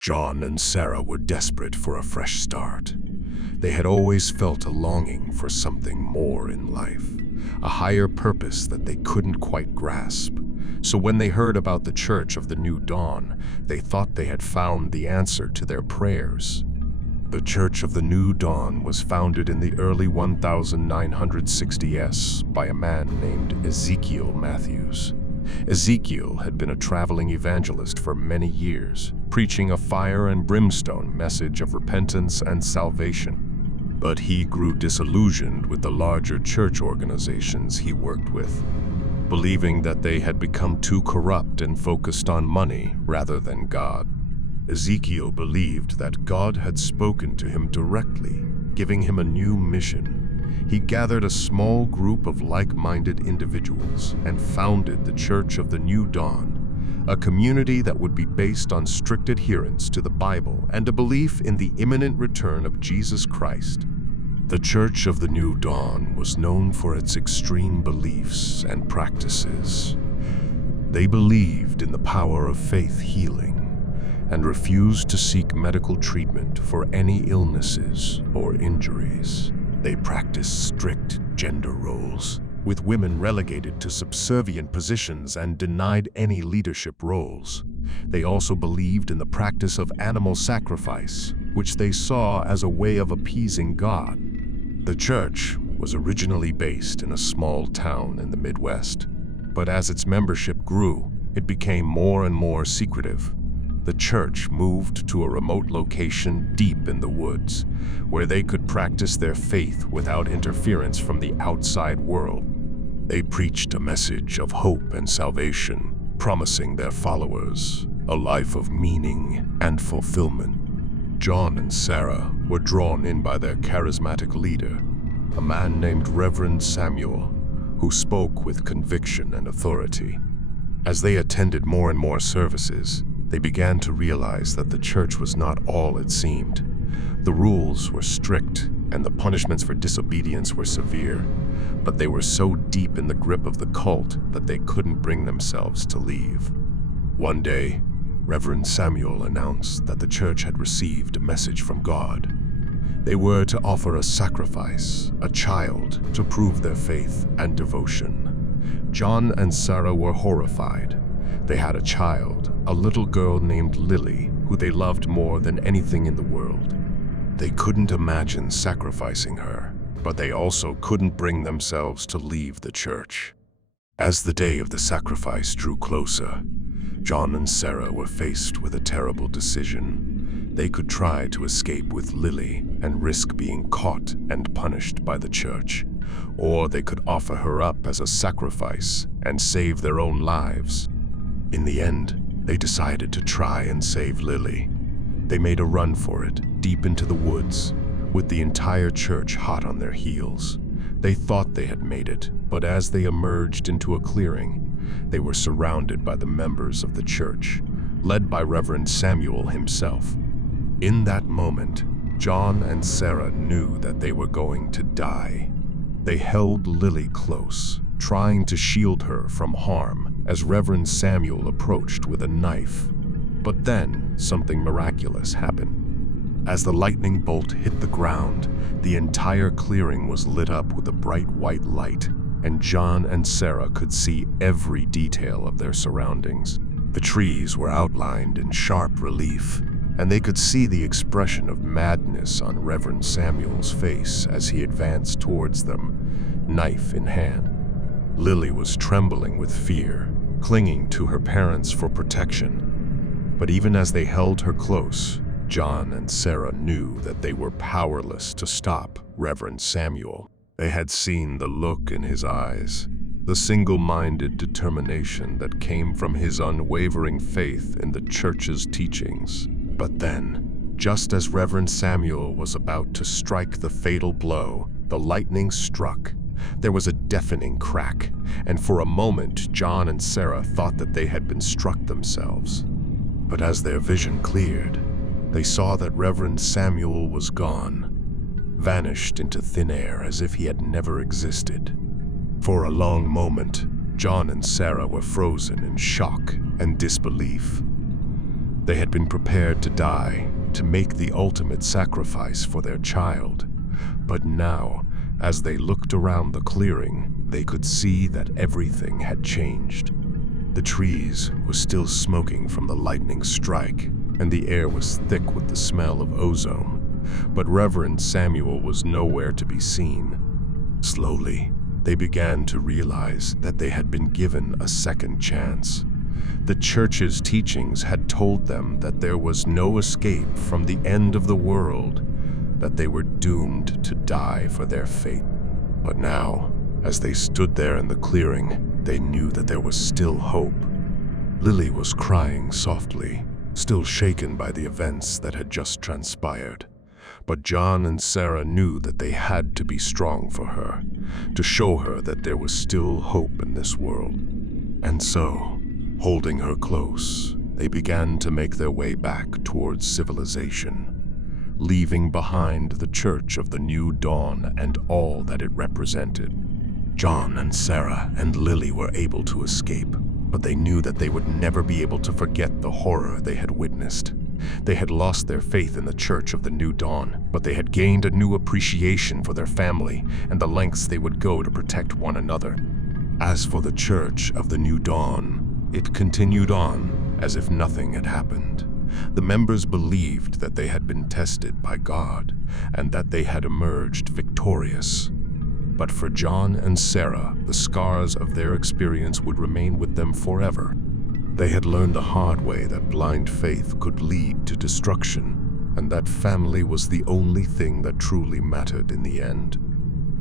John and Sarah were desperate for a fresh start. They had always felt a longing for something more in life, a higher purpose that they couldn't quite grasp. So when they heard about the Church of the New Dawn, they thought they had found the answer to their prayers. The Church of the New Dawn was founded in the early 1960s by a man named Ezekiel Matthews. Ezekiel had been a traveling evangelist for many years, preaching a fire and brimstone message of repentance and salvation. But he grew disillusioned with the larger church organizations he worked with, believing that they had become too corrupt and focused on money rather than God. Ezekiel believed that God had spoken to him directly, giving him a new mission. He gathered a small group of like-minded individuals and founded the Church of the New Dawn, a community that would be based on strict adherence to the Bible and a belief in the imminent return of Jesus Christ. The Church of the New Dawn was known for its extreme beliefs and practices. They believed in the power of faith healing and refused to seek medical treatment for any illnesses or injuries. They practiced strict gender roles, with women relegated to subservient positions and denied any leadership roles. They also believed in the practice of animal sacrifice, which they saw as a way of appeasing God. The church was originally based in a small town in the Midwest, but as its membership grew, it became more and more secretive. The church moved to a remote location deep in the woods, where they could practice their faith without interference from the outside world. They preached a message of hope and salvation, promising their followers a life of meaning and fulfillment. John and Sarah were drawn in by their charismatic leader, a man named Reverend Samuel, who spoke with conviction and authority. As they attended more and more services, they began to realize that the church was not all it seemed. The rules were strict, and the punishments for disobedience were severe, but they were so deep in the grip of the cult that they couldn't bring themselves to leave. One day, Reverend Samuel announced that the church had received a message from God. They were to offer a sacrifice, a child, to prove their faith and devotion. John and Sarah were horrified. They had a child, a little girl named Lily, who they loved more than anything in the world. They couldn't imagine sacrificing her, but they also couldn't bring themselves to leave the church. As the day of the sacrifice drew closer, John and Sarah were faced with a terrible decision. They could try to escape with Lily and risk being caught and punished by the church, or they could offer her up as a sacrifice and save their own lives. In the end, they decided to try and save Lily. They made a run for it, deep into the woods, with the entire church hot on their heels. They thought they had made it, but as they emerged into a clearing, they were surrounded by the members of the church, led by Reverend Samuel himself. In that moment, John and Sarah knew that they were going to die. They held Lily close, trying to shield her from harm as Reverend Samuel approached with a knife. But then, something miraculous happened. As the lightning bolt hit the ground, the entire clearing was lit up with a bright white light, and John and Sarah could see every detail of their surroundings. The trees were outlined in sharp relief, and they could see the expression of madness on Reverend Samuel's face as he advanced towards them, knife in hand. Lily was trembling with fear, clinging to her parents for protection. But even as they held her close, John and Sarah knew that they were powerless to stop Reverend Samuel. They had seen the look in his eyes, the single-minded determination that came from his unwavering faith in the church's teachings. But then, just as Reverend Samuel was about to strike the fatal blow, the lightning struck. There was a deafening crack, and for a moment, John and Sarah thought that they had been struck themselves. But as their vision cleared, they saw that Reverend Samuel was gone, vanished into thin air as if he had never existed. For a long moment, John and Sarah were frozen in shock and disbelief. They had been prepared to die, to make the ultimate sacrifice for their child. But now, as they looked around the clearing, they could see that everything had changed. The trees were still smoking from the lightning strike, and the air was thick with the smell of ozone. But Reverend Samuel was nowhere to be seen. Slowly, they began to realize that they had been given a second chance. The church's teachings had told them that there was no escape from the end of the world, that they were doomed to die for their fate. But now, as they stood there in the clearing, they knew that there was still hope. Lily was crying softly, still shaken by the events that had just transpired. But John and Sarah knew that they had to be strong for her, to show her that there was still hope in this world. And so, holding her close, they began to make their way back towards civilization, leaving behind the Church of the New Dawn and all that it represented. John and Sarah and Lily were able to escape, but they knew that they would never be able to forget the horror they had witnessed. They had lost their faith in the Church of the New Dawn, but they had gained a new appreciation for their family and the lengths they would go to protect one another. As for the Church of the New Dawn, it continued on as if nothing had happened. The members believed that they had been tested by God and that they had emerged victorious. But for John and Sarah, the scars of their experience would remain with them forever. They had learned the hard way that blind faith could lead to destruction, and that family was the only thing that truly mattered in the end.